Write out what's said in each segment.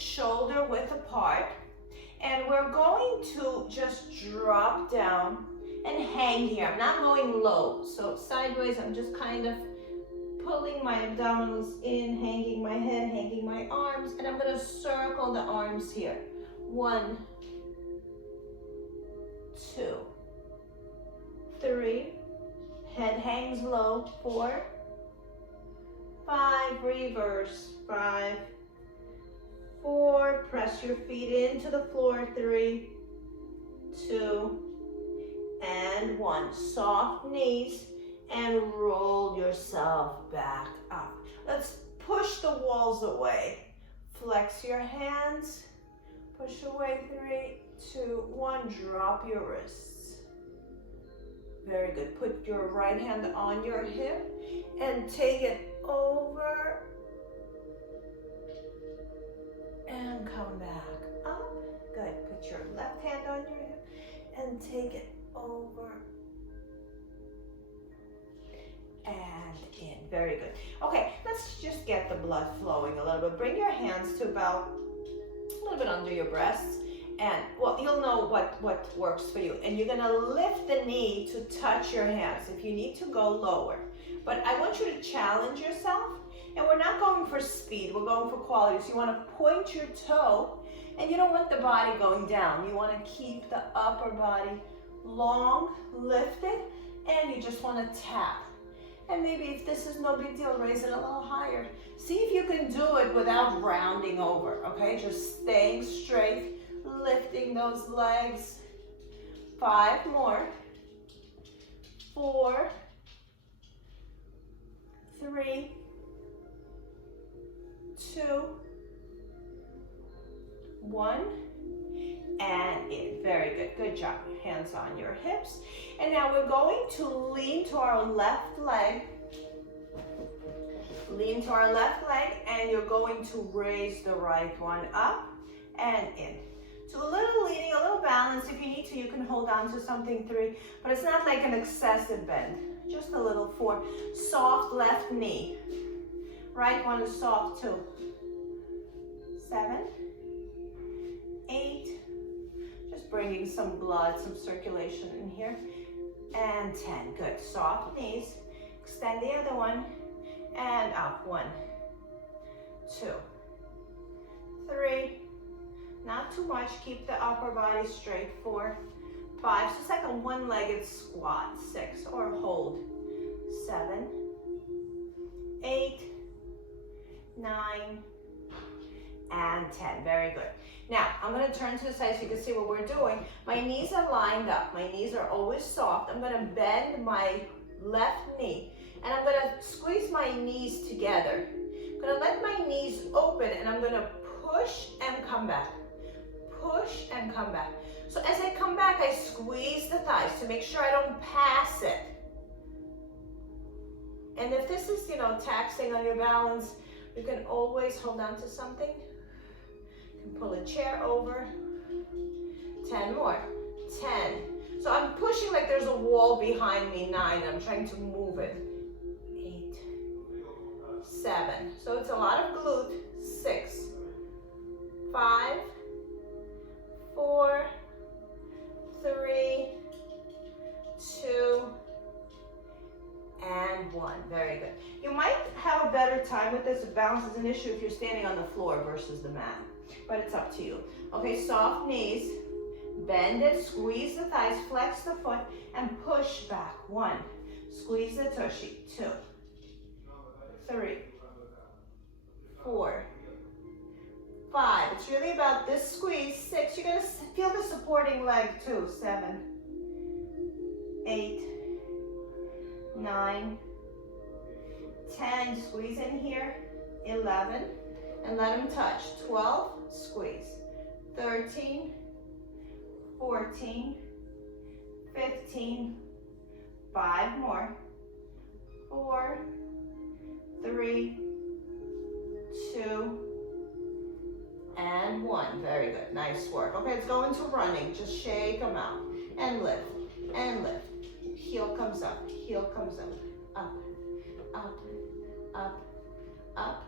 shoulder width apart. And we're going to just drop down and hang here. I'm not going low. So sideways, I'm just kind of pulling my abdominals in, hanging my head, hanging my arms, and I'm gonna circle the arms here. 1, 2, 3, head hangs low, 4, 5, reverse, 5, 4, press your feet into the floor, 3, 2, and 1. Soft knees and roll yourself back up. Let's push the walls away. Flex your hands, push away, 3, 2, 1, drop your wrists. Very good. Put your right hand on your hip and take it over and come back up. Good. Put your left hand on your hip and take it over and in. Very good. Okay, let's just get the blood flowing a little bit. Bring your hands to about a little bit under your breasts, and well, you'll know what works for you. And you're gonna lift the knee to touch your hands. If you need to go lower, but I want you to challenge yourself. And we're not going for speed, we're going for quality. So you want to point your toe, and you don't want the body going down. You want to keep the upper body long, lifted, and you just want to tap. And maybe if this is no big deal, raise it a little higher. See if you can do it without rounding over, okay? Just staying straight, lifting those legs. 5 more. 4, 3, 2, 1, and in. Very good. Good job. Hands on your hips. And now we're going to lean to our left leg. Lean to our left leg, and you're going to raise the right one up and in. So a little leaning, a little balance. If you need to, you can hold on to something, 3, but it's not like an excessive bend. Just a little, 4. Soft left knee. Right one is soft too. 7, 8, just bringing some blood, some circulation in here. And 10, good. Soft knees. Extend the other one. And up, 1, 2, 3. Not too much, keep the upper body straight. 4, 5, so it's like a one-legged squat. 6, or hold. 7, 8, 9, and 10. Very good. Now, I'm going to turn to the side so you can see what we're doing. My knees are lined up. My knees are always soft. I'm going to bend my left knee, and I'm going to squeeze my knees together. I'm going to let my knees open, and I'm going to push and come back. Push and come back. So as I come back, I squeeze the thighs to make sure I don't pass it. And if this is, taxing on your balance, you can always hold on to something. You can pull a chair over. 10 more. 10. So I'm pushing like there's a wall behind me. 9. I'm trying to move it. 8. 7. So it's a lot of glute. 6. 5. 4. 3. 2. And 1. Very good. You might have a better time with this if balance is an issue if you're standing on the floor versus the mat, but it's up to you. Okay, soft knees, bend it, squeeze the thighs, flex the foot, and push back. 1. Squeeze the tushy. 2. 3. 4. 5. It's really about this squeeze. 6. You're going to feel the supporting leg too. 7. 8. 9, 10, squeeze in here, 11, and let them touch, 12, squeeze, 13, 14, 15, 5 more, 4, 3, 2, and 1. Very good, nice work. Okay, let's go into running. Just shake them out, and lift, and lift. Heel comes up, up, up, up, up,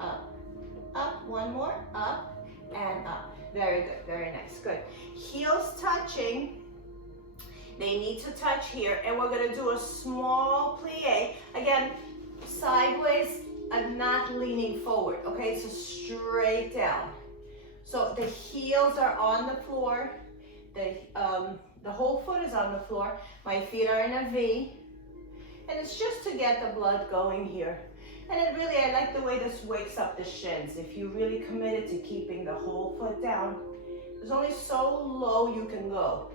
up, up, one more, up, and up. Very good, very nice, good. Heels touching, they need to touch here, and we're gonna do a small plie. Again, sideways and not leaning forward, okay? So straight down. So the heels are on the floor, the whole foot is on the floor, my feet are in a V, and it's just to get the blood going here. And it really, I like the way this wakes up the shins. If you really committed to keeping the whole foot down, there's only so low you can go.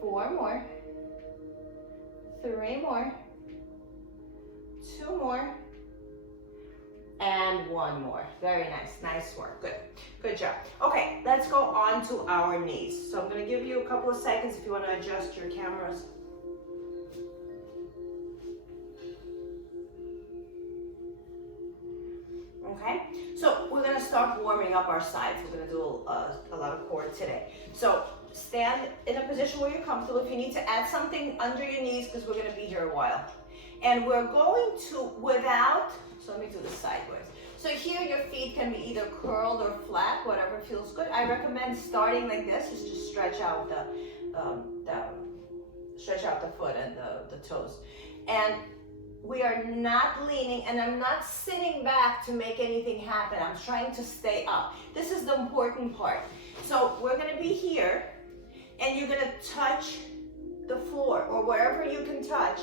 4 more, 3 more, 2 more, and 1 more. Very nice, nice work, good, good job. Okay, let's go on to our knees. So I'm gonna give you a couple of seconds if you wanna adjust your cameras. Okay, so we're gonna start warming up our sides. We're gonna do a lot of core today. So stand in a position where you're comfortable. If you need to add something under your knees, because we're gonna be here a while. And we're going to, so let me do this sideways. So here your feet can be either curled or flat, whatever feels good. I recommend starting like this, is just stretch out the foot and the toes. And we are not leaning, and I'm not sitting back to make anything happen. I'm trying to stay up. This is the important part. So we're gonna be here, and you're gonna touch the floor, or wherever you can touch,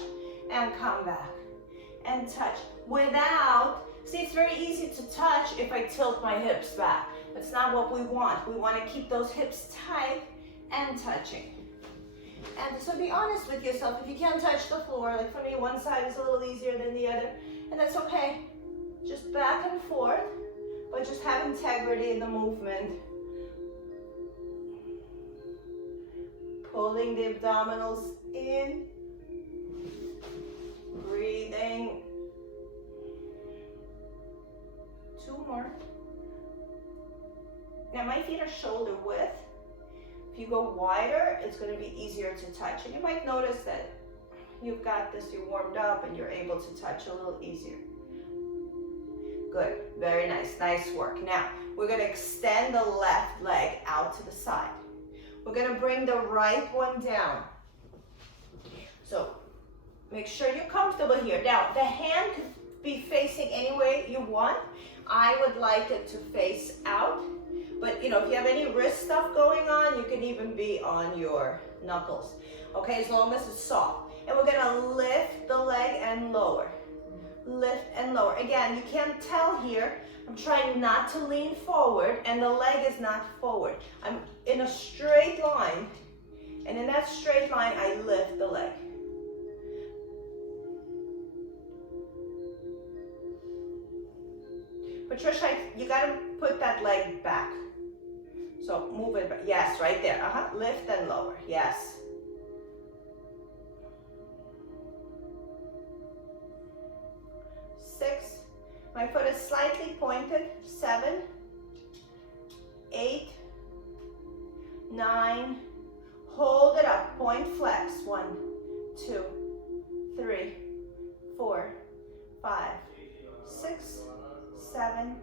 and come back, and touch. Without, see, it's very easy to touch if I tilt my hips back. That's not what we want. We wanna keep those hips tight and touching. And so be honest with yourself. If you can't touch the floor, like for me, one side is a little easier than the other, and that's okay. Just back and forth, but just have integrity in the movement. Pulling the abdominals in, breathing. 2 more. Now my feet are shoulder width. If you go wider, it's going to be easier to touch. And you might notice that you've got this, you're warmed up, and you're able to touch a little easier. Good, very nice, nice work. Now, we're going to extend the left leg out to the side. We're going to bring the right one down. So, make sure you're comfortable here. Now, the hand could be facing any way you want. I would like it to face out. But you know, if you have any wrist stuff going on, you can even be on your knuckles. Okay, as long as it's soft. And we're gonna lift the leg and lower. Lift and lower. Again, you can't tell here, I'm trying not to lean forward, and the leg is not forward. I'm in a straight line, and in that straight line, I lift the leg. Patricia, you gotta put that leg back. So move it back. Yes, right there. Lift and lower. Yes. Six. My foot is slightly pointed. 7, 8, 9. Hold it up. Point flex. 1, 2, 3, 4, 5, 6, 7,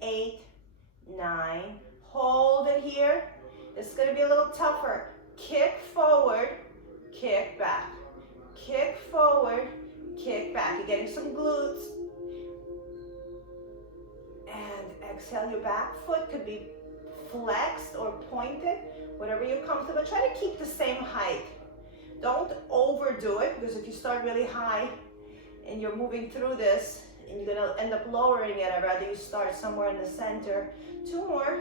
8, 9. Hold it here. It's going to be a little tougher. Kick forward, kick back. Kick forward, kick back. You're getting some glutes. And exhale, your back foot could be flexed or pointed, whatever you're comfortable. Try to keep the same height. Don't overdo it, because if you start really high and you're moving through this, and you're going to end up lowering it, I'd rather you start somewhere in the center. 2 more.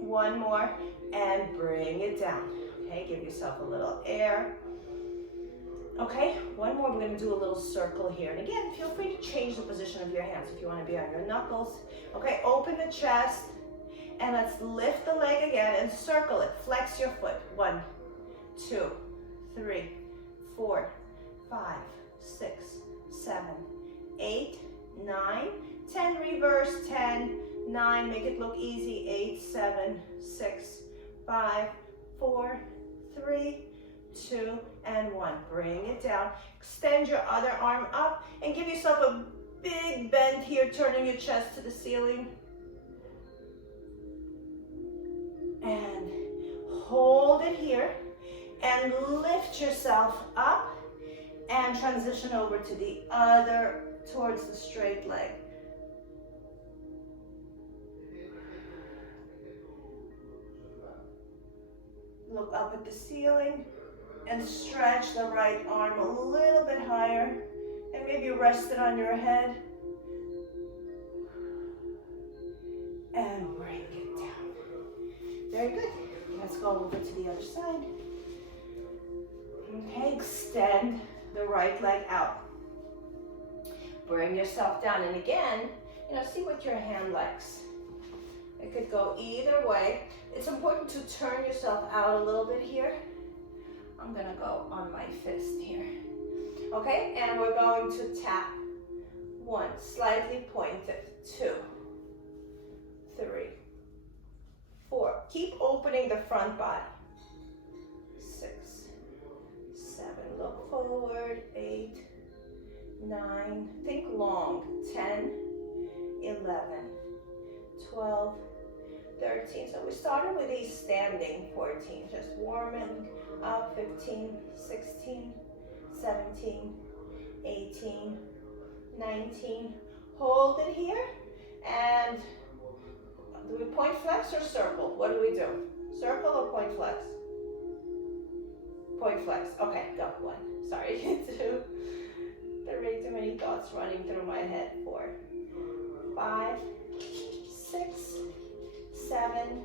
1 more, and bring it down. Okay, give yourself a little air. Okay, 1 more. We're going to do a little circle here. And again, feel free to change the position of your hands if you want to be on your knuckles. Okay, open the chest, and let's lift the leg again and circle it. Flex your foot. 1, 2, 3, 4, 5, 6, 7, 8, 9, 10. Reverse. 10, 9, make it look easy. 8, 7, 6, 5, 4, 3, 2, and 1. Bring it down. Extend your other arm up and give yourself a big bend here, turning your chest to the ceiling. And hold it here and lift yourself up and transition over to the other, towards the straight leg. Look up at the ceiling and stretch the right arm a little bit higher and maybe rest it on your head. And bring it down. Very good. Let's go over to the other side. Okay, extend the right leg out. Bring yourself down, and again, see what your hand likes. It could go either way. It's important to turn yourself out a little bit here. I'm gonna go on my fist here. Okay, and we're going to tap. 1, slightly pointed. 2, 3, 4. Keep opening the front body. 6, 7, look forward. 8, 9, think long. 10, 11, 12, 13. So we started with a standing. 14, just warming up. 15, 16, 17, 18, 19. Hold it here. And do we point flex or circle? What do we do? Circle or point flex? Point flex. Okay, go. 1. Sorry. 2, 3, too many thoughts running through my head. 4, 5, 6, 7,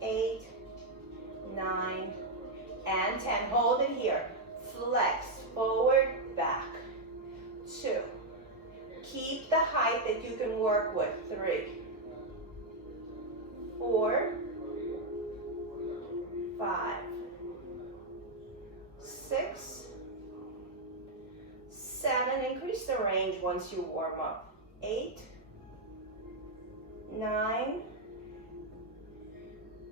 8, 9, and 10. Hold it here. Flex, forward, back. 2. Keep the height that you can work with. 3, 4, 5, 6, 7. Increase the range once you warm up. 8, 9,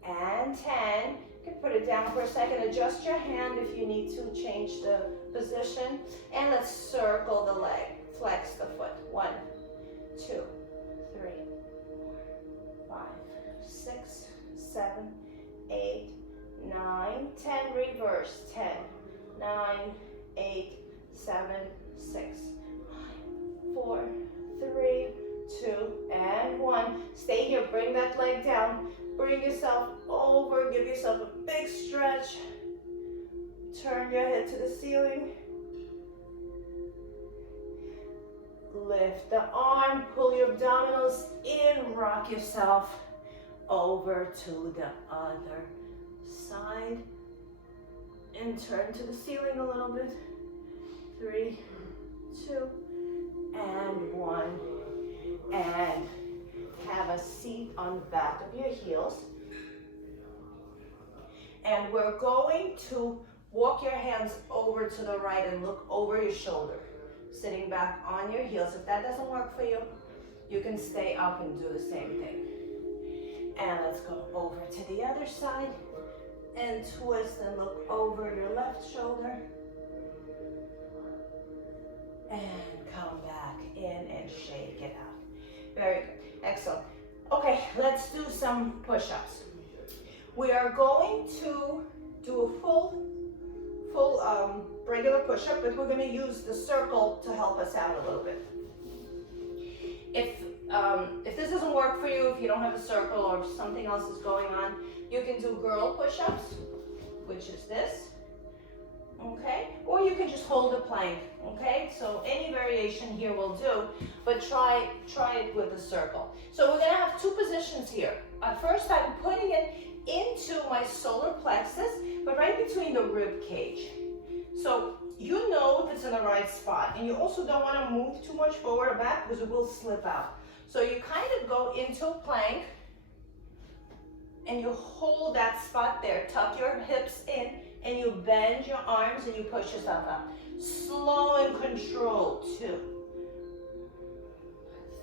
and 10. You can put it down for a second. Adjust your hand if you need to change the position. And let's circle the leg. Flex the foot. 1, 2, 3, 5, 6, 7, 8, 9, 10. Reverse. 10, 9, 8, 7, 6, 5, 4, 3, 2, and 1. Stay here. Bring that leg down. Bring yourself over. Give yourself a big stretch. Turn your head to the ceiling. Lift the arm. Pull your abdominals in. Rock yourself over to the other side. And turn to the ceiling a little bit. 3, 2, and 1. And have a seat on the back of your heels. And we're going to walk your hands over to the right and look over your shoulder. Sitting back on your heels. If that doesn't work for you, you can stay up and do the same thing. And let's go over to the other side and twist and look over your left shoulder. And come back in and shake it out. Very good. Excellent. Okay, let's do some push-ups. We are going to do a full regular push-up, but we're going to use the circle to help us out a little bit. If this doesn't work for you, if you don't have a circle or something else is going on, you can do girl push-ups, which is this. Okay, or you can just hold a plank. Okay, so any variation here will do, but try it with a circle. So we're gonna have 2 positions here. First, I'm putting it into my solar plexus, but right between the rib cage. So you know if it's in the right spot, and you also don't want to move too much forward or back because it will slip out. So you kind of go into a plank, and you hold that spot there. Tuck your hips in, and you bend your arms and you push yourself up. Slow and controlled. 2,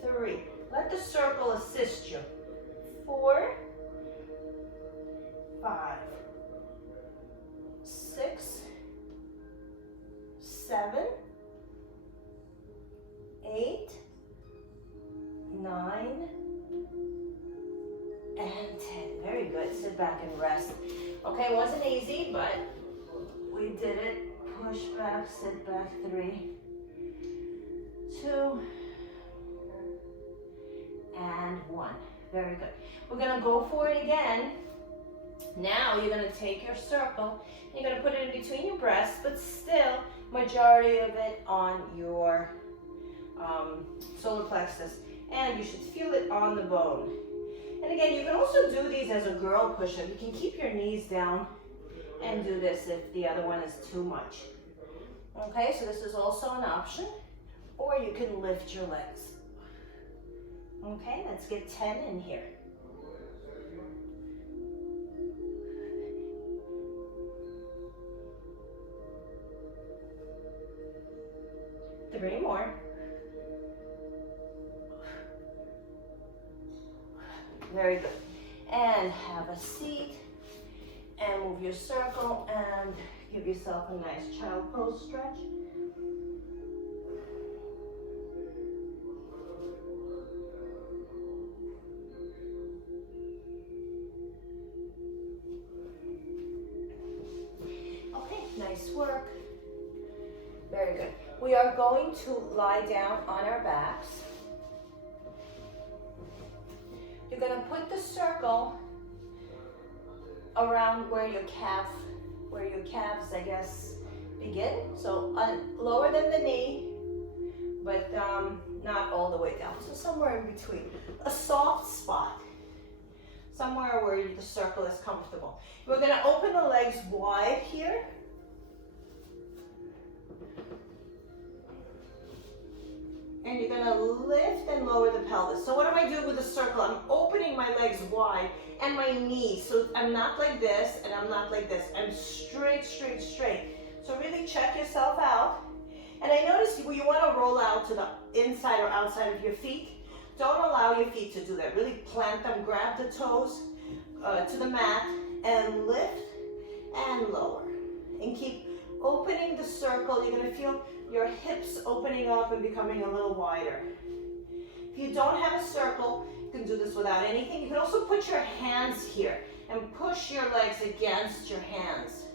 3. Let the circle assist you. 4, 5, 6, 7, 8, 9, and 10. Very good. Sit back and rest. Okay, it wasn't easy, but we did it. Push back, sit back. 3, 2, and 1. Very good. We're going to go for it again. Now you're going to take your circle, you're going to put it in between your breasts, but still majority of it on your solar plexus, and you should feel it on the bone. And again, you can also do these as a girl push-up. You can keep your knees down and do this if the other one is too much. Okay, so this is also an option, or you can lift your legs. Okay, let's get 10 in here. Three more. Very good. And have a seat and move your circle and give yourself a nice child pose stretch. Okay, nice work. Very good. We are going to lie down on our backs. You're going to put the circle around where your calves, I guess, begin. So lower than the knee, but not all the way down. So somewhere in between. A soft spot. Somewhere where the circle is comfortable. We're going to open the legs wide here. And you're gonna lift and lower the pelvis. So what am I doing with the circle? I'm opening my legs wide and my knees. So I'm not like this and I'm not like this. I'm straight, straight, straight. So really check yourself out. And I noticed you wanna roll out to the inside or outside of your feet. Don't allow your feet to do that. Really plant them, grab the toes to the mat and lift and lower. And keep opening the circle. You're gonna feel your hips opening up and becoming a little wider. If you don't have a circle, you can do this without anything. You can also put your hands here and push your legs against your hands.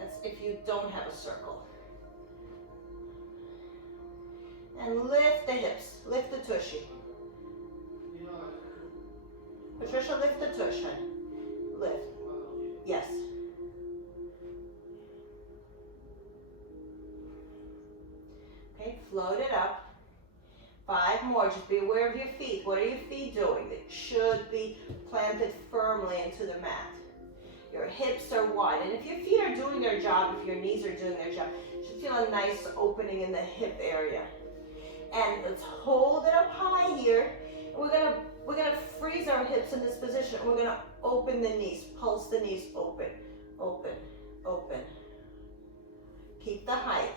That's if you don't have a circle. And lift the hips, lift the tushy. Patricia, lift the tushy. Lift. Yes. Okay, float it up. 5 more. Just be aware of your feet. What are your feet doing? They should be planted firmly into the mat. Your hips are wide. And if your feet are doing their job, if your knees are doing their job, you should feel a nice opening in the hip area. And let's hold it up high here. We're gonna freeze our hips in this position. We're gonna open the knees, pulse the knees open, open, open. Keep the height.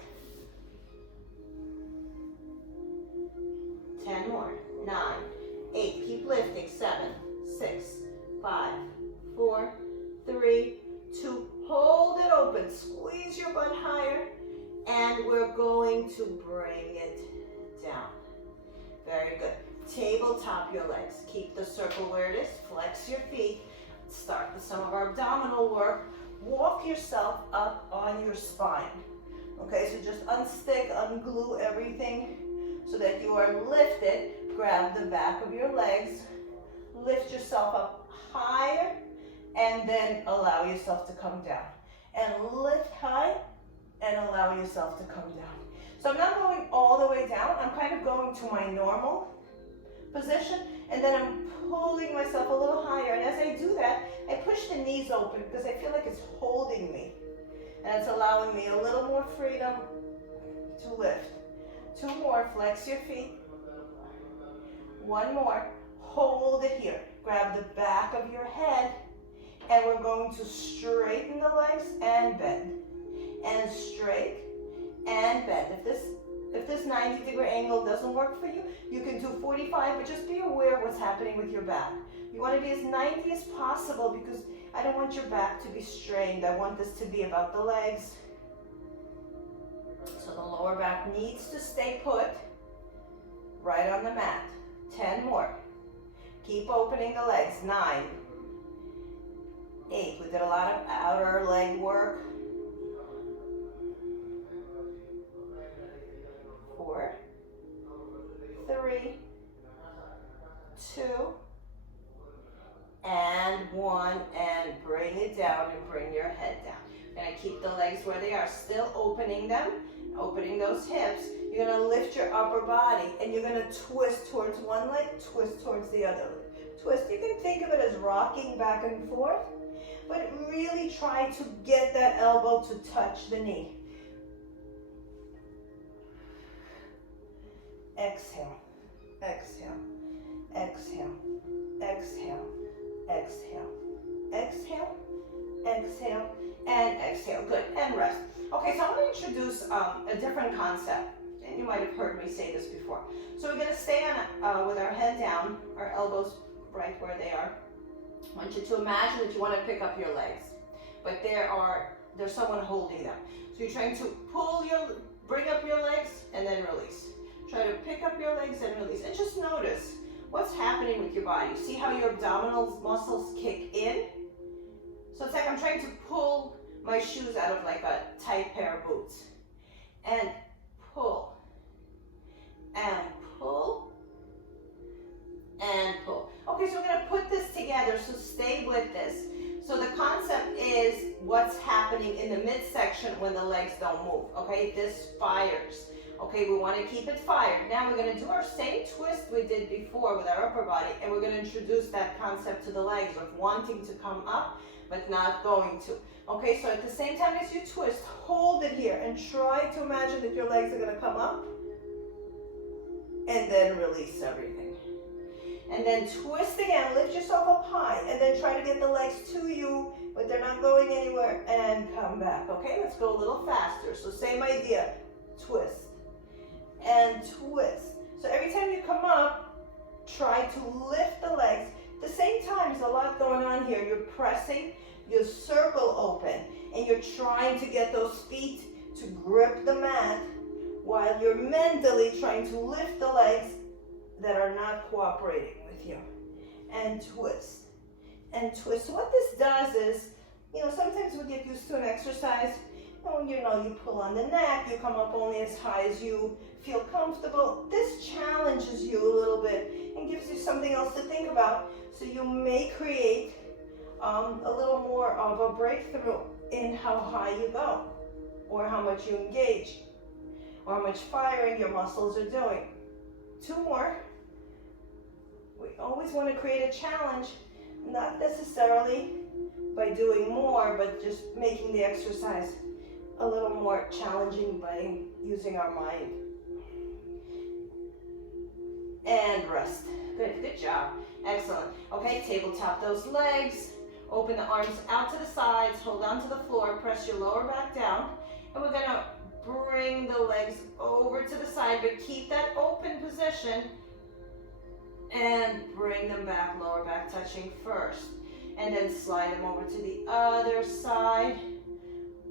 10 more. 9, 8. Keep lifting. 7, 6, 5, 4, 3, 2. Hold it open. Squeeze your butt higher. And we're going to bring it down. Very good. Tabletop your legs. Keep the circle where it is. Flex your feet. Start with some of our abdominal work. Walk yourself up on your spine. Okay, so just unstick, unglue everything so that you are lifted. Grab the back of your legs. Lift yourself up higher and then allow yourself to come down. And lift high and allow yourself to come down. So I'm not going all the way down. I'm kind of going to my normal position, and then I'm pulling myself a little higher. And as I do that, I push the knees open because I feel like it's holding me. And it's allowing me a little more freedom to lift. 2 more, flex your feet. 1 more, hold it here. Grab the back of your head, and we're going to straighten the legs and bend. And straight and bend. If this 90-degree angle doesn't work for you, you can do 45, but just be aware of what's happening with your back. You want to be as 90 as possible because I don't want your back to be strained. I want this to be about the legs. So the lower back needs to stay put right on the mat. 10 more. Keep opening the legs. 9, 8. We did a lot of outer leg work. 4, 3, 2, and 1, and bring it down and bring your head down. You're gonna keep the legs where they are, still opening them, opening those hips. You're gonna lift your upper body and you're gonna twist towards one leg, twist towards the other leg. Twist, you can think of it as rocking back and forth, but really try to get that elbow to touch the knee. Exhale, exhale, exhale, exhale, exhale, exhale, exhale, and exhale. Good, and rest. Okay, so I'm going to introduce a different concept, and you might have heard me say this before. So we're going to stay on with our head down, our elbows right where they are. I want you to imagine that you want to pick up your legs, but there's someone holding them. So you're trying to bring up your legs and then release. Try to pick up your legs and release, and just notice what's happening with your body. See how your abdominal muscles kick in? So it's like I'm trying to pull my shoes out of like a tight pair of boots. And pull. And pull. And pull. Okay, so we're going to put this together, so stay with this. So the concept is what's happening in the midsection when the legs don't move. Okay, this fires. Okay, we want to keep it fired. Now we're going to do our same twist we did before with our upper body, and we're going to introduce that concept to the legs of wanting to come up, but not going to. Okay, so at the same time as you twist, hold it here and try to imagine that your legs are going to come up, and then release everything. And then twist again, lift yourself up high, and then try to get the legs to you, but they're not going anywhere, and come back. Okay, let's go a little faster. So same idea, twist. And twist. So every time you come up, try to lift the legs. At the same time, there's a lot going on here. You're pressing your circle open, and you're trying to get those feet to grip the mat while you're mentally trying to lift the legs that are not cooperating with you. And twist. And twist. So what this does is, sometimes we get used to an exercise. You pull on the neck, you come up only as high as you feel comfortable. This challenges you a little bit and gives you something else to think about. So you may create a little more of a breakthrough in how high you go, or how much you engage, or how much firing your muscles are doing. 2 more. We always want to create a challenge, not necessarily by doing more, but just making the exercise a little more challenging by using our mind. And rest. Good job. Excellent. Okay, tabletop those legs. Open the arms out to the sides. Hold on to the floor. Press your lower back down. And we're going to bring the legs over to the side, but keep that open position. And bring them back, lower back touching first. And then slide them over to the other side.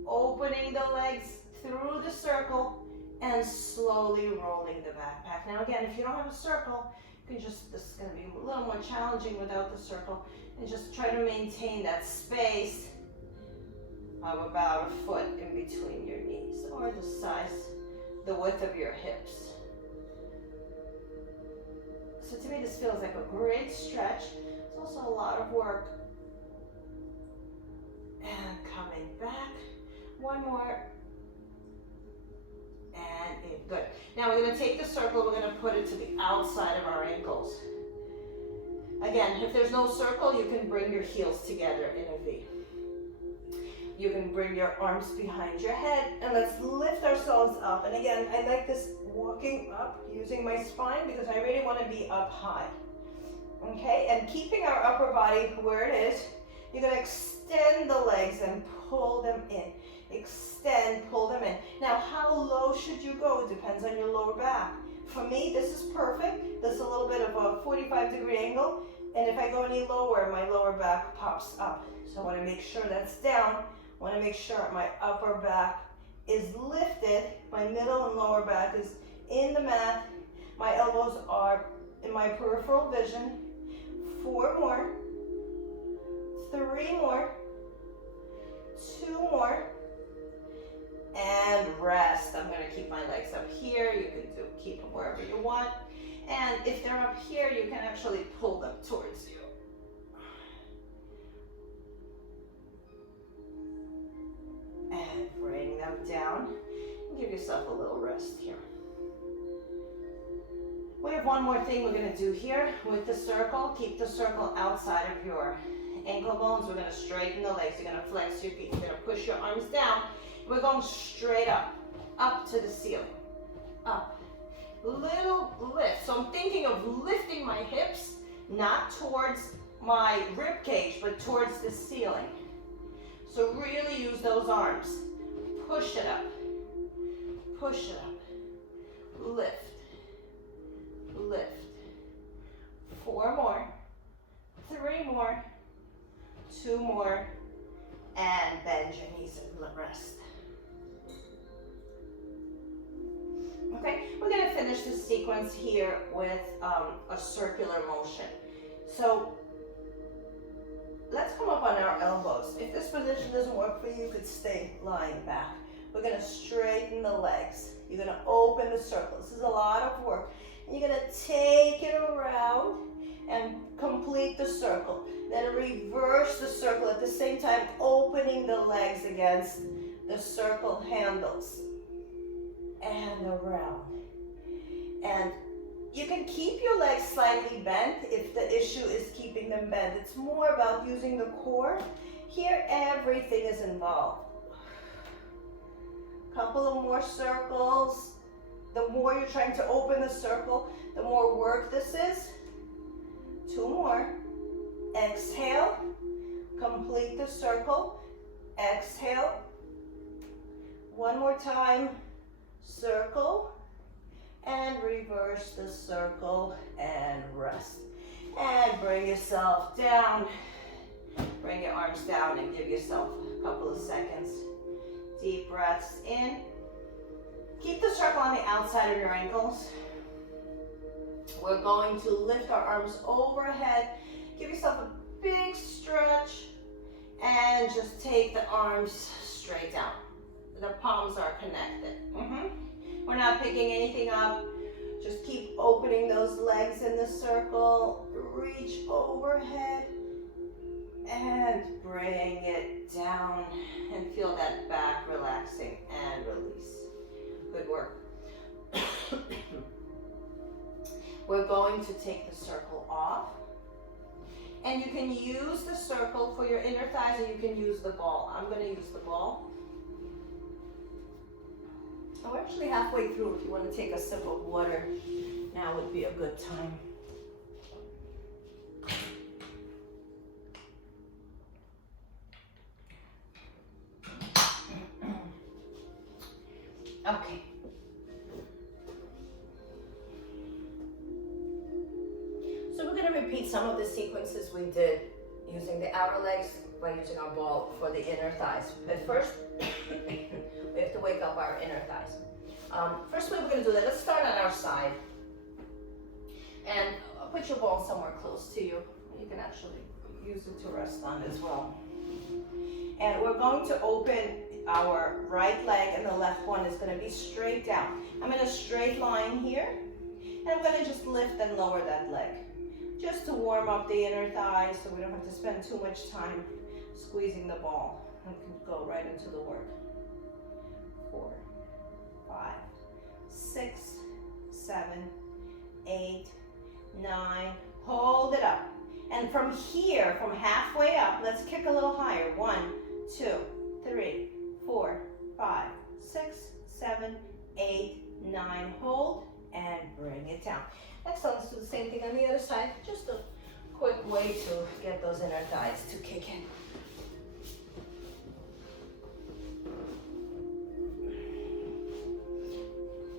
Opening the legs through the circle and slowly rolling the backpack. Now again, if you don't have a circle, you can this is going to be a little more challenging without the circle, and just try to maintain that space of about a foot in between your knees, or the width of your hips. So to me, this feels like a great stretch. It's also a lot of work. And coming back. 1 more. And in. Good. Now we're going to take the circle, we're going to put it to the outside of our ankles. Again, if there's no circle, you can bring your heels together in a V. You can bring your arms behind your head, and let's lift ourselves up. And again, I like this walking up using my spine because I really want to be up high. Okay, and keeping our upper body where it is, you're going to extend the legs and pull them in. Extend, pull them in. Now, how low should you go? It depends on your lower back. For me, this is perfect. This is a little bit of a 45-degree angle. And if I go any lower, my lower back pops up. So I want to make sure that's down. I want to make sure my upper back is lifted. My middle and lower back is in the mat. My elbows are in my peripheral vision. 4 more. 3 more. 2 more. And rest. I'm going to keep my legs up here. You can keep them wherever you want. And if they're up here, you can actually pull them towards you. And bring them down. Give yourself a little rest here. We have one more thing we're going to do here with the circle. Keep the circle outside of your ankle bones. We're going to straighten the legs. You're going to flex your feet. You're going to push your arms down. We're going straight up to the ceiling. Up. Little lift. So I'm thinking of lifting my hips, not towards my rib cage, but towards the ceiling. So really use those arms. Push it up. Push it up. Lift. Lift. 4 more. 3 more. 2 more. And bend your knees and rest. Okay, we're going to finish this sequence here with a circular motion. So let's come up on our elbows. If this position doesn't work for you, you could stay lying back. We're going to straighten the legs. You're going to open the circle. This is a lot of work. And you're going to take it around and complete the circle. Then reverse the circle at the same time, opening the legs against the circle handles. And around. And you can keep your legs slightly bent if the issue is keeping them bent. It's more about using the core. Here, everything is involved. Couple of more circles. The more you're trying to open the circle, the more work this is. 2 more. Exhale. Complete the circle. Exhale. 1 more time. Circle. And reverse the circle and rest. And bring yourself down. Bring your arms down and give yourself a couple of seconds. Deep breaths in. Keep the circle on the outside of your ankles. We're going to lift our arms overhead. Give yourself a big stretch. And just take the arms straight down. The palms are connected. We're not picking anything up. Just keep opening those legs in the circle. Reach overhead. And bring it down. And feel that back relaxing and release. Good work. We're going to take the circle off. And you can use the circle for your inner thighs, or you can use the ball. I'm going to use the ball. And we're actually halfway through. If you want to take a sip of water, now would be a good time. Okay. So we're going to repeat some of the sequences we did using the outer legs by using our ball for the inner thighs. But first, we have to wake up our inner thighs. First way we're going to do that, let's start on our side. And put your ball somewhere close to you. You can actually use it to rest on as well. And we're going to open our right leg, and the left one is going to be straight down. I'm in a straight line here, and I'm going to just lift and lower that leg, just to warm up the inner thighs so we don't have to spend too much time squeezing the ball. We can go right into the work. 4, 5, 6, 7, 8, 9. Hold it up. And from here, from halfway up, let's kick a little higher. 1, 2, 3, 4, 5, 6, 7, 8, 9. Hold and bring it down. Excellent. Let's do the same thing on the other side. Just a quick way to get those inner thighs to kick in.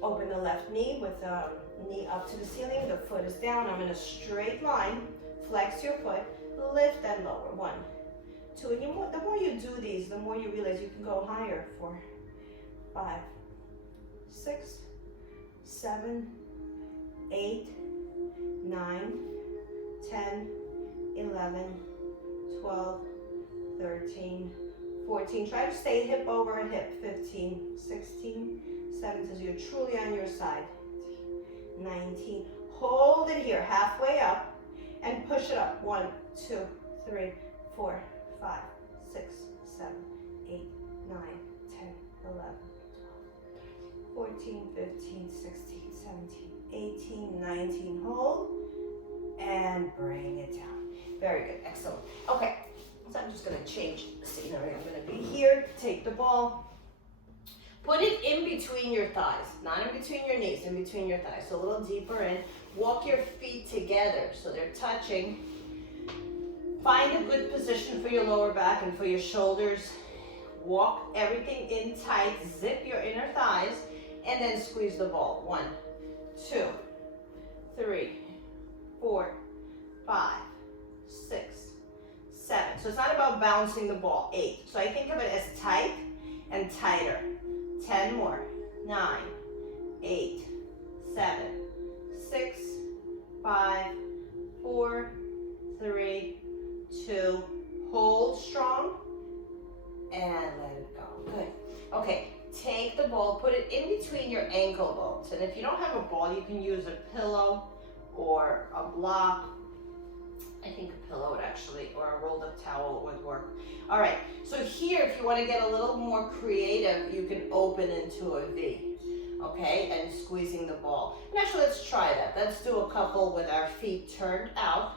Open the left knee with the knee up to the ceiling. The foot is down. I'm in a straight line. Flex your foot. Lift and lower. 1, 2. And the more you do these, the more you realize you can go higher. 4, 5, 6, 7, 8, 9, 10, 11, 12, 13, 14. Try to stay hip over hip. 15, 16, 17, so you're truly on your side. 19. Hold it here, halfway up, and push it up. 1, 2, 3, 4, 5, 6, 7, 8, 9, 10, 11, 12, 14, 15, 16, 17, 18, 19. Hold, and bring it down. Very good, excellent. Okay, so I'm just gonna change scenery. I'm gonna be here, take the ball, put it in between your thighs, not in between your knees, in between your thighs, so a little deeper in. Walk your feet together so they're touching. Find a good position for your lower back and for your shoulders. Walk everything in tight, zip your inner thighs, and then squeeze the ball. 1, 2, 3, 4, 5, 6, 7. So it's not about bouncing the ball. 8. So I think of it as tight and tighter. 10 more. 9, 8, 7, 6, 5, 4, 3, 2. Hold strong and let it go. Good. Okay, take the ball, put it in between your ankle bones. And if you don't have a ball, you can use a pillow or a block. I think a pillow would actually, or a rolled up towel would work. All right, so here, if you want to get a little more creative, you can open into a V, okay, and squeezing the ball. And actually, let's try that. Let's do a couple with our feet turned out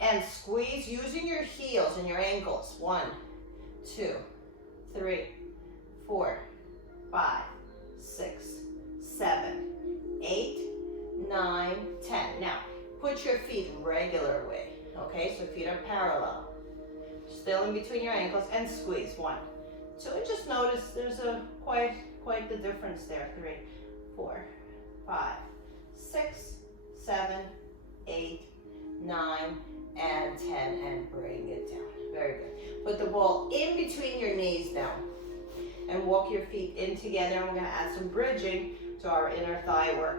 and squeeze using your heels and your ankles. 1, 2, 3, 4, 5, 6, 7, 8, 9, 10. Now, put your feet regular way, okay? So feet are parallel. Still in between your ankles and squeeze. 1, 2, and just notice there's a quite the difference there. 3, 4, 5, 6, 7, 8, 9, and 10, and bring it down. Very good. Put the ball in between your knees now and walk your feet in together. And we're gonna add some bridging to our inner thigh work.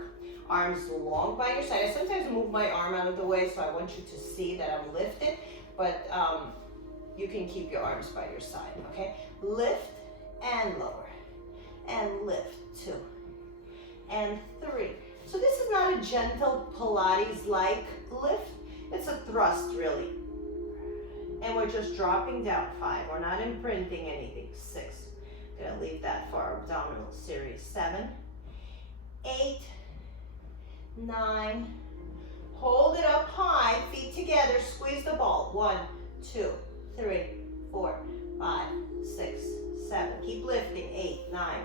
Arms long by your side. I sometimes move my arm out of the way, so I want you to see that I'm lifted, but you can keep your arms by your side, okay? Lift and lower, and lift. 2, and 3. So this is not a gentle Pilates-like lift. It's a thrust, really. And we're just dropping down. 5. We're not imprinting anything. 6. Gonna leave that for our abdominal series. 7, 8, 9. Hold it up high, feet together, squeeze the ball. 1, 2, 3, 4, 5, 6, 7. Keep lifting. 8, 9,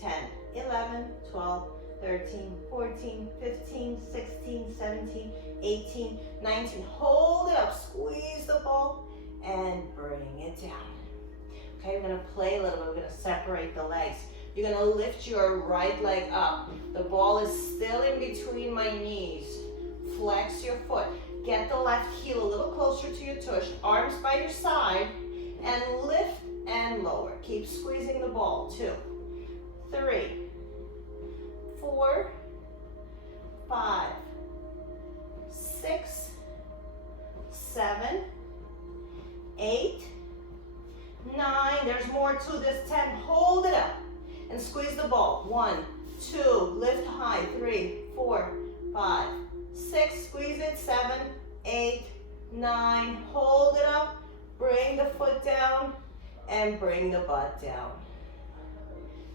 10, 11, 12, 13, 14, 15, 16, 17, 18, 19. Hold it up, squeeze the ball, and bring it down. Okay, we're gonna play a little bit. We're gonna separate the legs. You're gonna lift your right leg up. The ball is still in between my knees. Flex your foot. Get the left heel a little closer to your tush. Arms by your side, and lift and lower. Keep squeezing the ball. 2, 3, 4, 5, 6, 7, 8, 9. There's more to this. 10. Hold it up and squeeze the ball. 1, 2. Lift high. 3, 4, 5, 6. Squeeze it. 7, 8, 9. Hold it up. Bring the foot down and bring the butt down.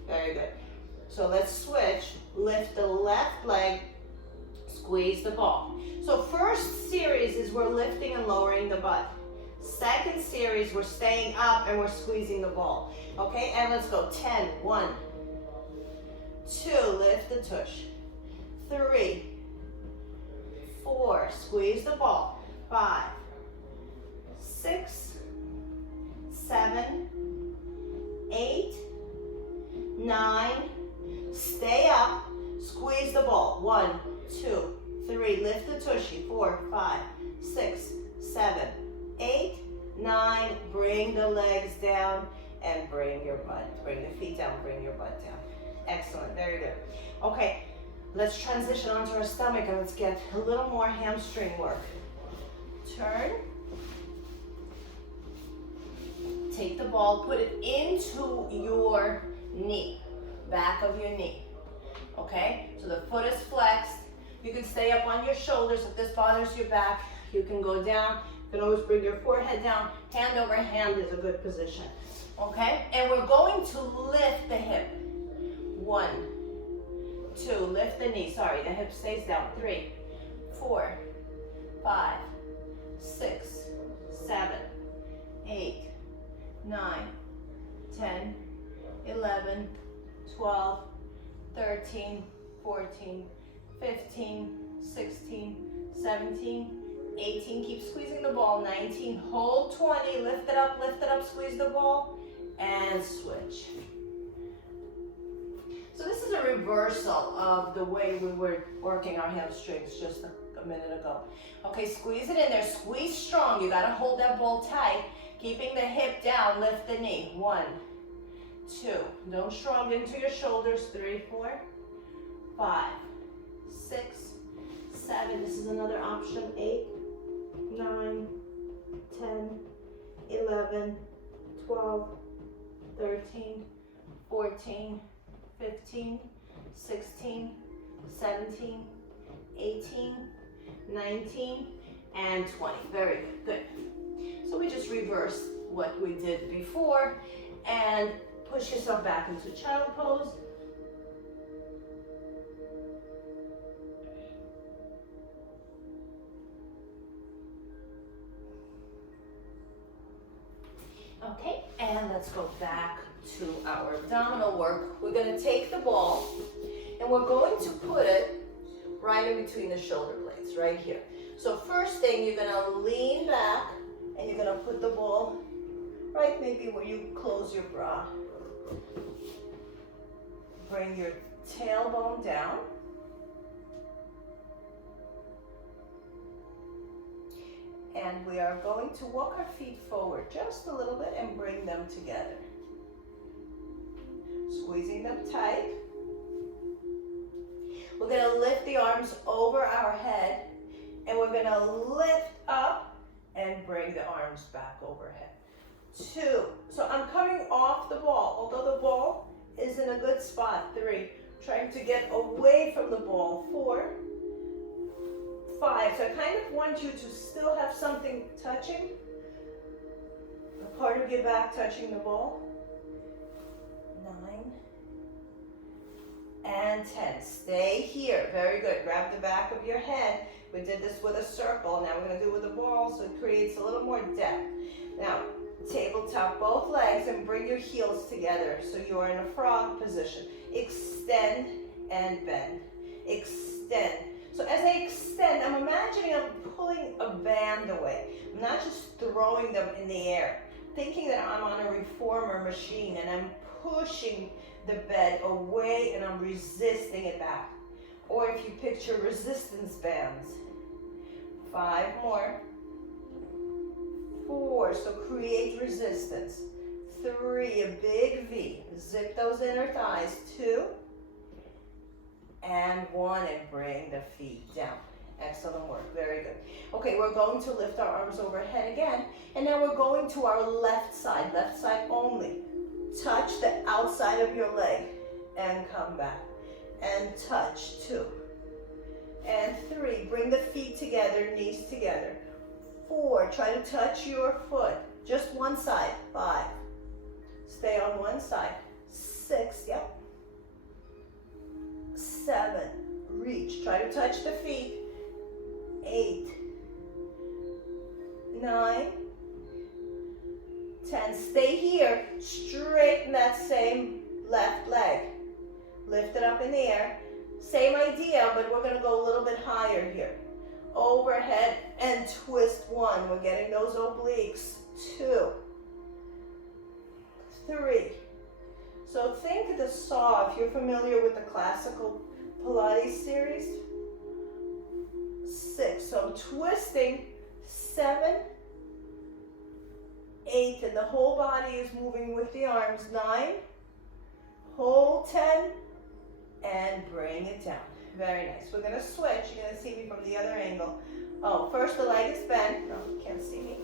Very good. So let's switch. Lift the left leg, squeeze the ball. So first series is we're lifting and lowering the butt. Second series, we're staying up and we're squeezing the ball. Okay, and let's go. 10, 1, 2, lift the tush. 3, 4, squeeze the ball. 5, 6, 7, 8, 9, stay up, squeeze the ball. 1, 2, 3, lift the tushy. 4, 5, 6, 7, 8, 9, bring the legs down and bring your butt. Bring the feet down, bring your butt down. Excellent, very good. Okay, let's transition onto our stomach and let's get a little more hamstring work. Turn. Take the ball, put it into your knee, back of your knee. Okay, so the foot is flexed. You can stay up on your shoulders. If this bothers your back, you can go down. You can always bring your forehead down. Hand over hand is a good position. Okay, and we're going to lift the hip. 1, 2, lift the knee. Sorry, the hip stays down. 3, 4, 5, 6, 7, 8, 9, 10, 11, 12, 13, 14, 15, 16, 17, 18. Keep squeezing the ball. 19, hold 20, lift it up, squeeze the ball, and switch. So this is a reversal of the way we were working our hamstrings just a minute ago. Okay, squeeze it in there, squeeze strong. You gotta hold that ball tight, keeping the hip down, lift the knee. 1, 2, don't shrug into your shoulders. 3, 4, 5, 6, 7, this is another option. 8, 9, 10, 11, 12, 13, 14, 15, 16, 17, 18, 19, and 20. Very good, good. So we just reversed what we did before and push yourself back into child pose. Okay, and let's go back to our abdominal work. We're going to take the ball and we're going to put it right in between the shoulder blades, right here. So first thing, you're going to lean back and you're going to put the ball right maybe where you close your bra. Bring your tailbone down. And we are going to walk our feet forward just a little bit and bring them together. Squeezing them tight. We're going to lift the arms over our head and we're going to lift up and bring the arms back overhead. 2. So I'm coming off the ball, although the ball is in a good spot. 3. Trying to get away from the ball. 4. 5. So I kind of want you to still have something touching, a part of your back touching the ball. 9 and 10. Stay here. Very good. Grab the back of your head. We did this with a circle. Now we're going to do it with a ball, so it creates a little more depth. Now, tabletop both legs and bring your heels together so you are in a frog position. Extend and bend. Extend. So as I extend, I'm imagining I'm pulling a band away. I'm not just throwing them in the air. Thinking that I'm on a reformer machine and I'm pushing the bed away and I'm resisting it back. Or if you picture resistance bands. 5 more. 4, so create resistance. 3, a big V. Zip those inner thighs. 2. And 1, and bring the feet down. Excellent work, very good. Okay, we're going to lift our arms overhead again, and now we're going to our left side only. Touch the outside of your leg, and come back. And touch, 2. And 3, bring the feet together, knees together. 4, try to touch your foot, just one side. 5, stay on one side. 6, yep. 7, reach, try to touch the feet. 8, 9, 10, stay here, straighten that same left leg. Lift it up in the air. Same idea, but we're going to go a little bit higher here. Overhead and twist. 1, we're getting those obliques. 2, 3. So think of the saw, if you're familiar with the classical Pilates series. 6, so I'm twisting. 7, 8, and the whole body is moving with the arms. 9, hold 10, and bring it down. Very nice. We're going to switch. You're going to see me from the other angle. Oh, first the leg is bent. No, you can't see me.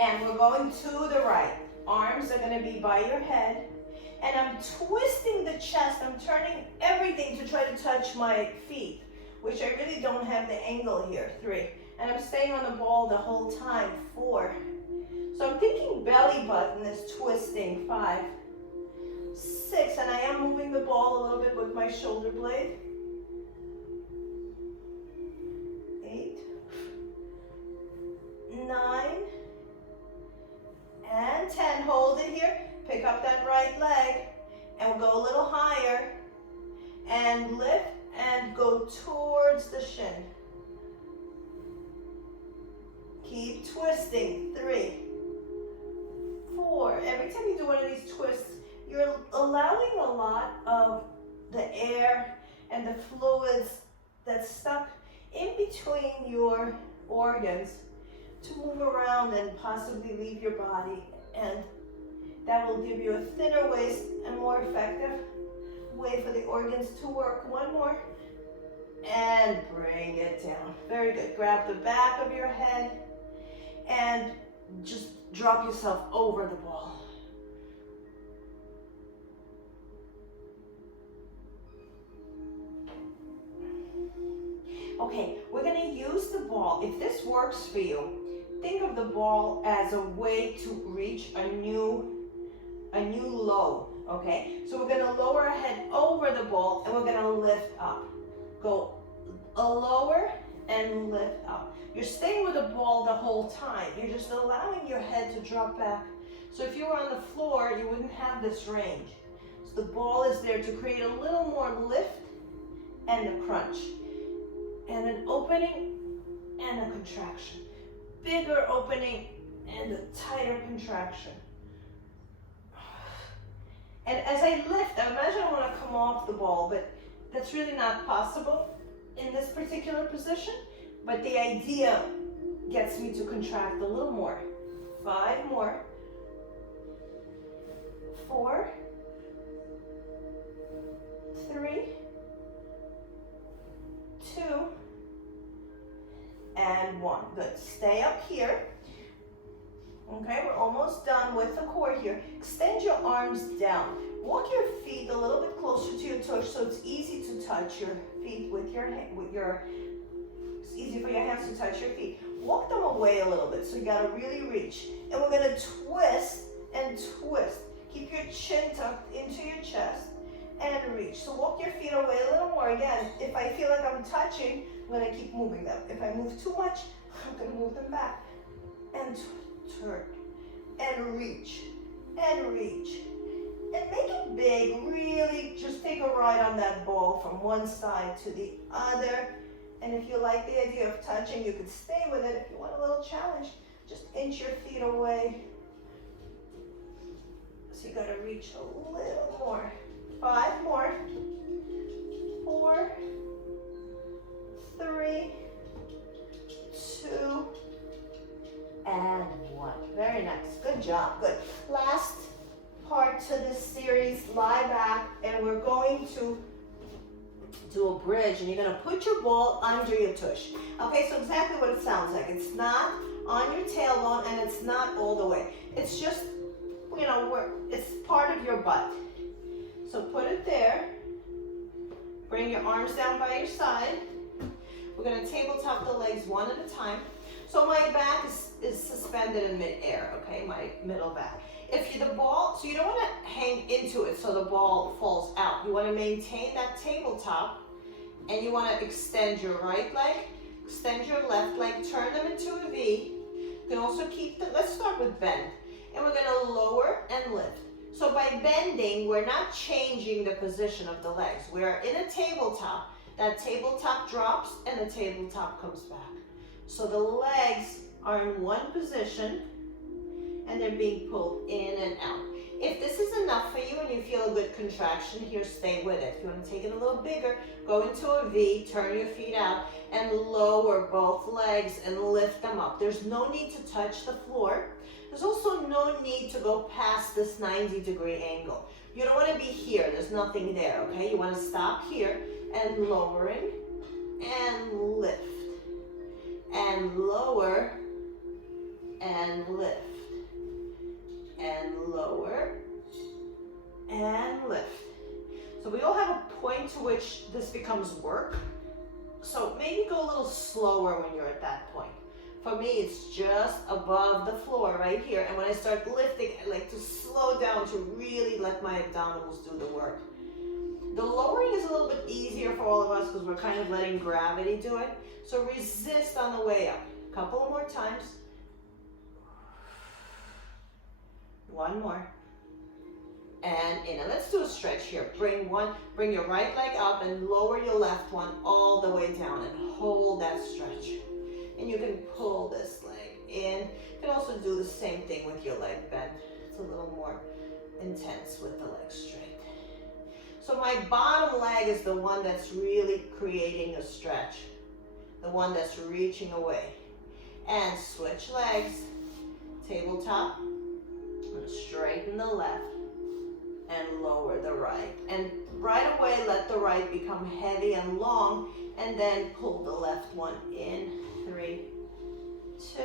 And we're going to the right. Arms are going to be by your head. And I'm twisting the chest. I'm turning everything to try to touch my feet, which I really don't have the angle here. 3. And I'm staying on the ball the whole time. 4. So I'm thinking belly button is twisting. 5. 6. And I am moving the ball a little bit with my shoulder blade. 8. 9. And 10. Hold it here. Pick up that right leg. And we'll go a little higher. And lift and go towards the shin. Keep twisting. 3. 4. Every time you do one of these twists, you're allowing a lot of the air and the fluids that's stuck in between your organs to move around and possibly leave your body, and that will give you a thinner waist and more effective way for the organs to work. 1 more, and bring it down. Very good. Grab the back of your head and just drop yourself over the ball. Okay, we're going to use the ball. If this works for you, think of the ball as a way to reach a new low, okay? So we're going to lower our head over the ball and we're going to lift up. Go lower and lift up. You're staying with the ball the whole time. You're just allowing your head to drop back. So if you were on the floor, you wouldn't have this range. So the ball is there to create a little more lift and a crunch. And an opening and a contraction. Bigger opening and a tighter contraction. And as I lift, I imagine I want to come off the ball, but that's really not possible in this particular position. But the idea gets me to contract a little more. 5 more. 4. 3. 2. And 1. Good. Stay up here. Okay, we're almost done with the core here. Extend your arms down. Walk your feet a little bit closer to your tush so it's easy to touch your feet with your it's easy for your hands to touch your feet. Walk them away a little bit so you gotta really reach. And we're gonna twist and twist. Keep your chin tucked into your chest and reach. So walk your feet away a little more. Again, if I feel like I'm touching, I'm gonna keep moving them. If I move too much, I'm gonna move them back. And turn, and reach, and reach. And make it big, really just take a ride on that ball from one side to the other. And if you like the idea of touching, you could stay with it. If you want a little challenge, just inch your feet away. So you gotta reach a little more. 5 more. 4, 3, 2, and 1. Very nice. Good job. Good. Last part to this series, lie back, and we're going to do a bridge, and you're going to put your ball under your tush. Okay, so exactly what it sounds like. It's not on your tailbone, and it's not all the way. It's just, it's part of your butt. So put it there. Bring your arms down by your side. We're going to tabletop the legs one at a time. So my back is suspended in midair, okay, my middle back. So you don't want to hang into it so the ball falls out. You want to maintain that tabletop, and you want to extend your right leg, extend your left leg, turn them into a V. You can also keep them, let's start with bend. And we're going to lower and lift. So by bending, we're not changing the position of the legs. We're in a tabletop. That tabletop drops and the tabletop comes back. So the legs are in one position and they're being pulled in and out. If this is enough for you and you feel a good contraction here, stay with it. If you want to take it a little bigger, go into a V, turn your feet out, and lower both legs and lift them up. There's no need to touch the floor. There's also no need to go past this 90-degree angle. You don't want to be here. There's nothing there, okay? You want to stop here and lowering and lift and lower and lift and lower and lift. So we all have a point to which this becomes work. So maybe go a little slower when you're at that point. For me, it's just above the floor right here. And when I start lifting, I like to slow down to really let my abdominals do the work. The lowering is a little bit easier for all of us because we're kind of letting gravity do it. So resist on the way up. A couple more times. One more. And in. And let's do a stretch here. Bring your right leg up and lower your left one all the way down and hold that stretch. And you can pull this leg in. You can also do the same thing with your leg bend. It's a little more intense with the leg straight. So my bottom leg is the one that's really creating a stretch. The one that's reaching away. And switch legs. Tabletop. And straighten the left. And lower the right. And right away let the right become heavy and long. And then pull the left one in. 3, 2,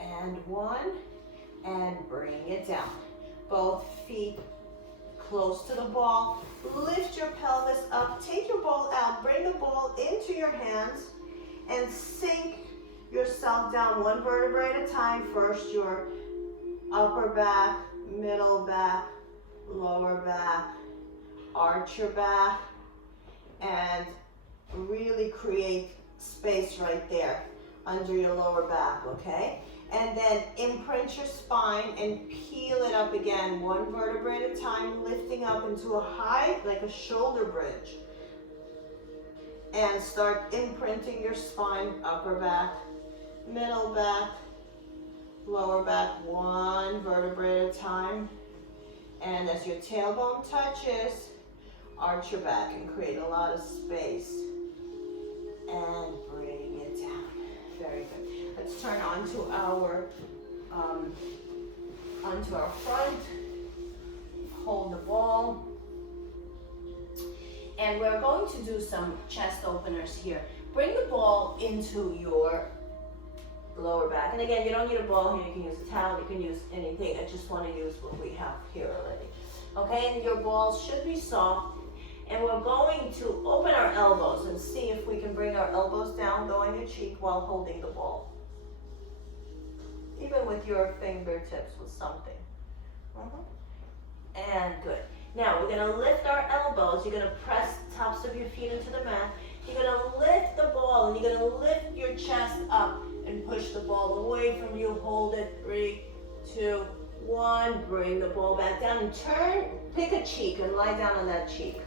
and 1, and bring it down. Both feet close to the ball. Lift your pelvis up. Take your ball out. Bring the ball into your hands and sink yourself down one vertebrae at a time. First, your upper back, middle back, lower back. Arch your back and really create space right there under your lower back, okay? And then imprint your spine and peel it up again, one vertebrae at a time, lifting up into a high, like a shoulder bridge. And start imprinting your spine, upper back, middle back, lower back, one vertebrae at a time. And as your tailbone touches, arch your back and create a lot of space. And bring it down. Very good. Let's turn onto our front. Hold the ball. And we're going to do some chest openers here. Bring the ball into your lower back. And again, you don't need a ball here. You can use a towel. You can use anything. I just want to use what we have here already. Okay, and your balls should be soft. And we're going to open our elbows and see if we can bring our elbows down, go on your cheek while holding the ball. Even with your fingertips with something. And good. Now we're going to lift our elbows. You're going to press the tops of your feet into the mat. You're going to lift the ball and you're going to lift your chest up and push the ball away from you. Hold it. 3, 2, 1. Bring the ball back down and turn. Pick a cheek and lie down on that cheek.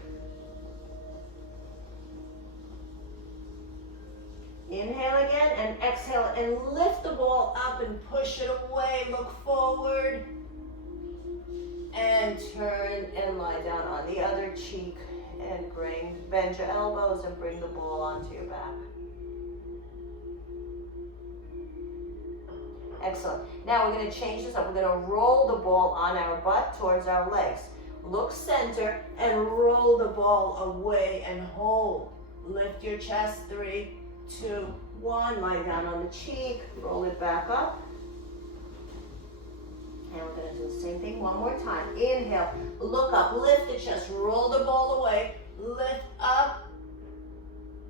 Inhale again and exhale and lift the ball up and push it away. Look forward and turn and lie down on the other cheek and bend your elbows and bring the ball onto your back. Excellent. Now we're going to change this up. We're going to roll the ball on our butt towards our legs. Look center and roll the ball away and hold. Lift your chest. 3, 2, 1. Lie down on the cheek. Roll it back up. And we're going to do the same thing one more time. Inhale. Look up. Lift the chest. Roll the ball away. Lift up.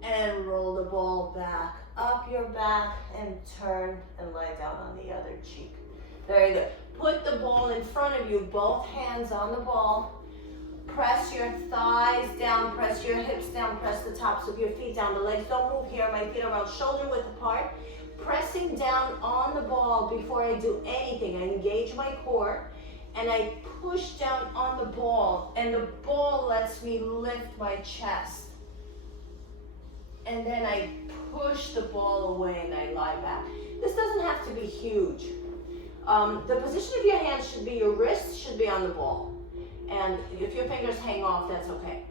And roll the ball back. Up your back. And turn and lie down on the other cheek. Very good. Put the ball in front of you. Both hands on the ball. Press your thighs down, press your hips down, press the tops of your feet down. The legs don't move here. My feet are about shoulder width apart. Pressing down on the ball before I do anything. I engage my core and I push down on the ball and the ball lets me lift my chest. And then I push the ball away and I lie back. This doesn't have to be huge. The position of your hands should be, your wrists should be on the ball. And if your fingers hang off, that's okay.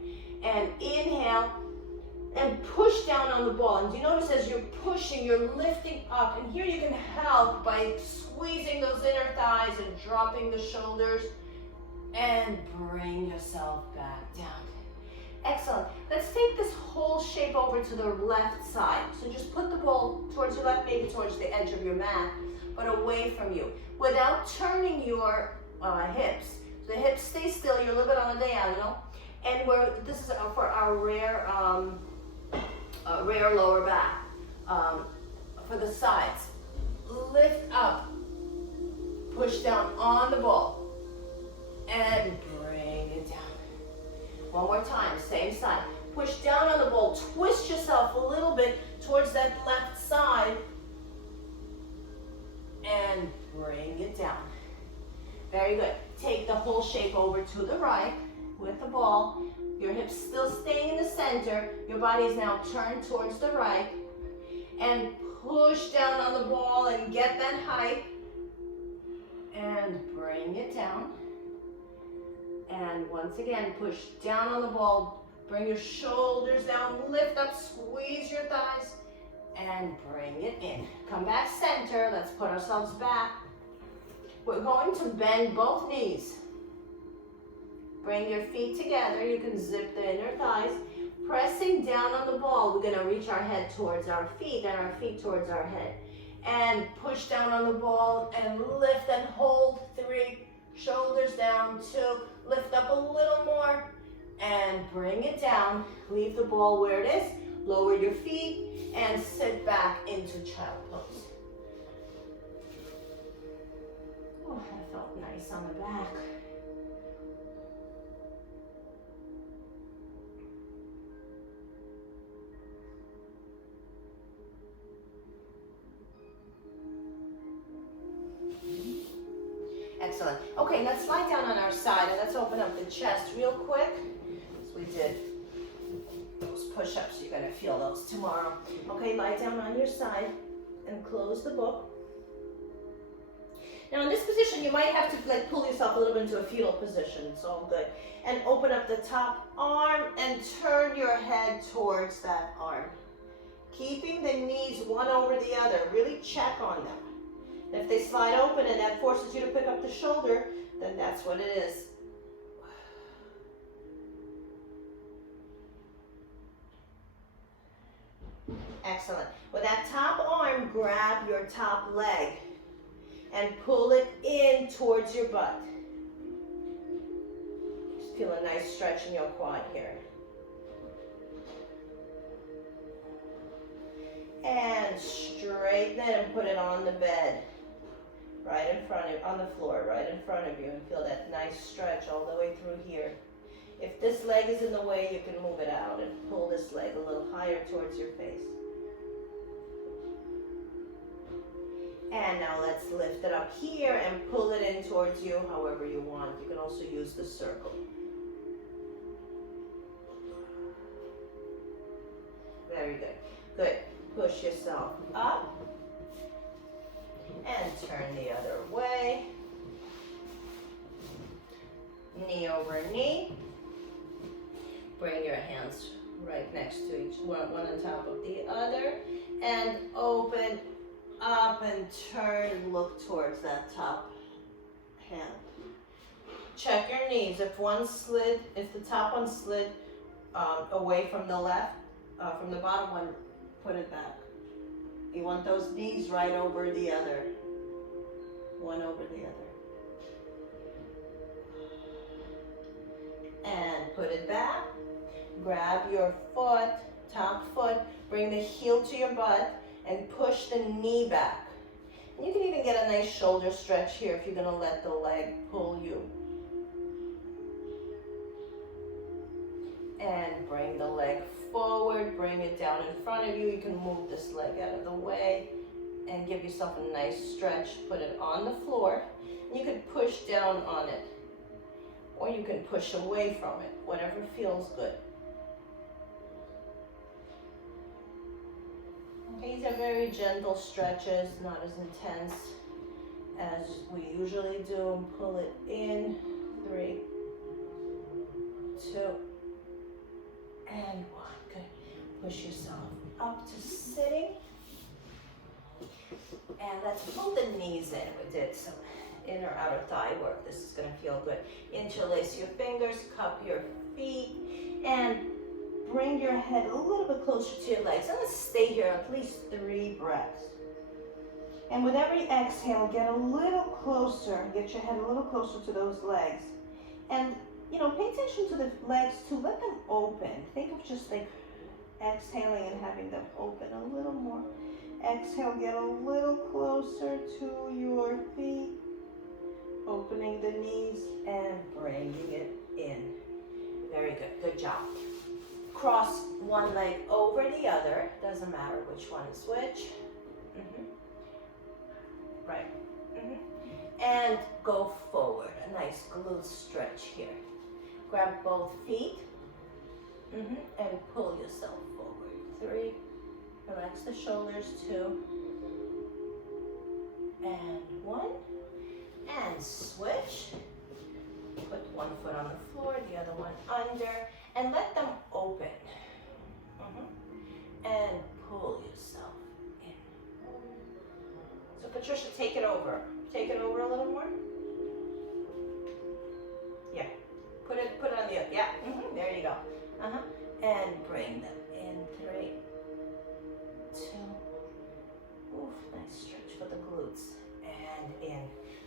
And inhale and push down on the ball. And do you notice as you're pushing, you're lifting up. And here you can help by squeezing those inner thighs and dropping the shoulders. And bring yourself back down. Excellent. Let's take this whole shape over to the left side. So just put the ball towards your left, maybe towards the edge of your mat, but away from you, without turning your hips. The hips stay still, you're a little bit on a diagonal, and this is for our rare lower back. For the sides, lift up, push down on the ball, and bring it down. One more time, same side. Push down on the ball, twist yourself a little bit towards that left side, and bring it down. Very good. Take the whole shape over to the right with the ball. Your hips still staying in the center. Your body is now turned towards the right. And push down on the ball and get that height. And bring it down. And once again, push down on the ball. Bring your shoulders down. Lift up. Squeeze your thighs. And bring it in. Come back center. Let's put ourselves back. We're going to bend both knees. Bring your feet together. You can zip the inner thighs. Pressing down on the ball, we're going to reach our head towards our feet and our feet towards our head. And push down on the ball and lift and hold. 3, shoulders down. 2, lift up a little more and bring it down. Leave the ball where it is. Lower your feet and sit back into child pose. Oh, that felt nice on the back. Excellent. Okay, let's lie down on our side and let's open up the chest real quick. As we did those push-ups, you're going to feel those tomorrow. Okay, lie down on your side and close the book. Now in this position, you might have to pull yourself a little bit into a fetal position. It's all good. And open up the top arm and turn your head towards that arm. Keeping the knees one over the other. Really check on them. And if they slide open and that forces you to pick up the shoulder, then that's what it is. Excellent. With that top arm, grab your top leg and pull it in towards your butt. Just feel a nice stretch in your quad here. And straighten it and put it on the bed. Right in front of, on the floor, right in front of you, and feel that nice stretch all the way through here. If this leg is in the way, you can move it out and pull this leg a little higher towards your face. And now let's lift it up here and pull it in towards you however you want. You can also use the circle. Very good. Good. Push yourself up. And turn the other way. Knee over knee. Bring your hands right next to each one on top of the other. And open up and turn and look towards that top hand. Check your knees. If one slid, if the top one slid away from the left, from the bottom one, put it back. You want those knees right over the other. One over the other. And put it back. Grab your foot, top foot, bring the heel to your butt, and push the knee back. And you can even get a nice shoulder stretch here if you're going to let the leg pull you. And bring the leg forward, bring it down in front of you. You can move this leg out of the way and give yourself a nice stretch. Put it on the floor. And you can push down on it, or you can push away from it, whatever feels good. Okay, these are very gentle stretches, not as intense. as we usually do. Pull it in. 3, 2, and 1. Good. Push yourself up to sitting. And let's pull the knees in. We did some inner outer thigh work. This is going to feel good. Interlace your fingers, cup your feet, and bring your head a little bit closer to your legs. And let's stay here at least 3 breaths. And with every exhale, get a little closer. Get your head a little closer to those legs. And, you know, pay attention to the legs too. Let them open. Think of just like exhaling and having them open a little more. Exhale, get a little closer to your feet. Opening the knees and bringing it in. Very good. Good job. Cross one leg over the other. Doesn't matter which one is which. Right. And go forward. A nice glute stretch here. Grab both feet. And pull yourself forward. 3. Relax the shoulders. 2. And 1. And switch. Put one foot on the floor, the other one under, and let them open. And pull yourself in. So Patricia, take it over. Take it over a little more. Yeah. Put it on the other. Yeah. There you go. And bring them in. 3, 2. Oof, nice stretch for the glutes. And in.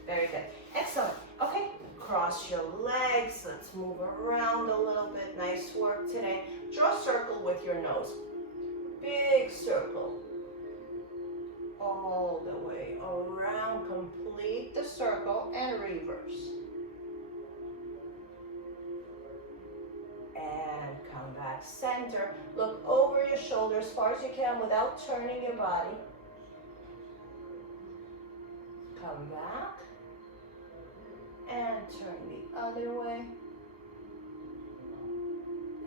Very good. Excellent. Okay. Cross your legs. Let's move around a little bit. Nice work today. Draw a circle with your nose. Big circle. All the way around. Complete the circle and reverse. And come back center. Look over your shoulder as far as you can without turning your body. Come back. And turn the other way.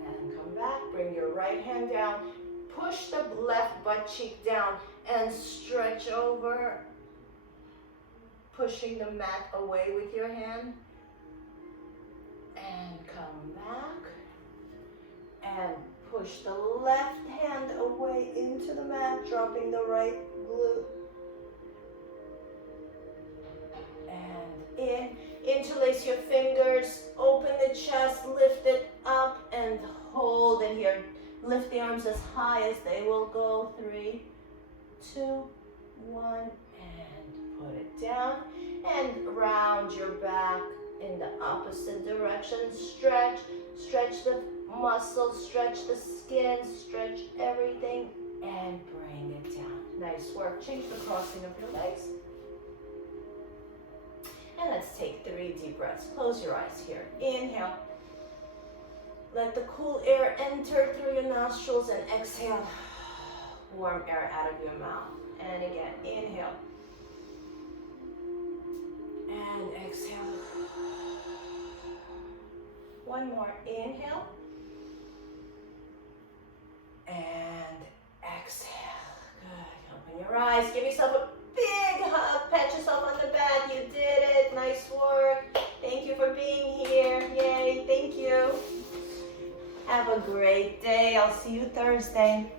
And come back. Bring your right hand down. Push the left butt cheek down and stretch over. Pushing the mat away with your hand. And come back. And push the left hand away into the mat, dropping the right glute. And in. Interlace your fingers, open the chest, lift it up, and hold it here. Lift the arms as high as they will go. 3, 2, 1, and put it down. And round your back in the opposite direction. Stretch the muscles, stretch the skin, stretch everything, and bring it down. Nice work. Change the crossing of your legs. And let's take 3 deep breaths. Close your eyes here. Inhale. Let the cool air enter through your nostrils and exhale. Warm air out of your mouth. And again, inhale. And exhale. One more. Inhale. And exhale. Good. Open your eyes. Give yourself a big hug. Pat yourself on the back. You did it. Nice work. Thank you for being here. Yay. Thank you. Have a great day. I'll see you Thursday.